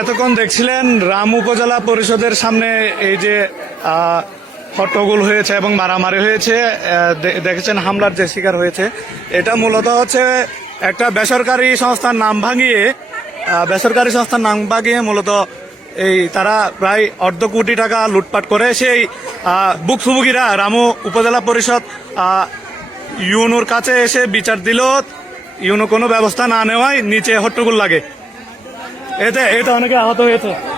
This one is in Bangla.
এতক্ষণ দেখছিলেন রাম উপজেলা পরিষদের সামনে এই যে হট্টগোল হয়েছে এবং মারামারি হয়েছে। দেখেছেন হামলার যে শিকার হয়েছে। এটা মূলত হচ্ছে একটা বেসরকারি সংস্থার নাম ভাঙিয়ে বেসরকারি সংস্থার নাম ভাঙিয়ে মূলত এই তারা প্রায় অর্ধ কোটি টাকা লুটপাট করে। সেই বুকসুবুকিরা রামু উপজেলা পরিষদ ইউনোর কাছে এসে বিচার দিল। ইউনো কোনো ব্যবস্থা না নেওয়ায় নিচে হট্টগোল লাগে। এতে এতে অনেকে আহত হয়েছে।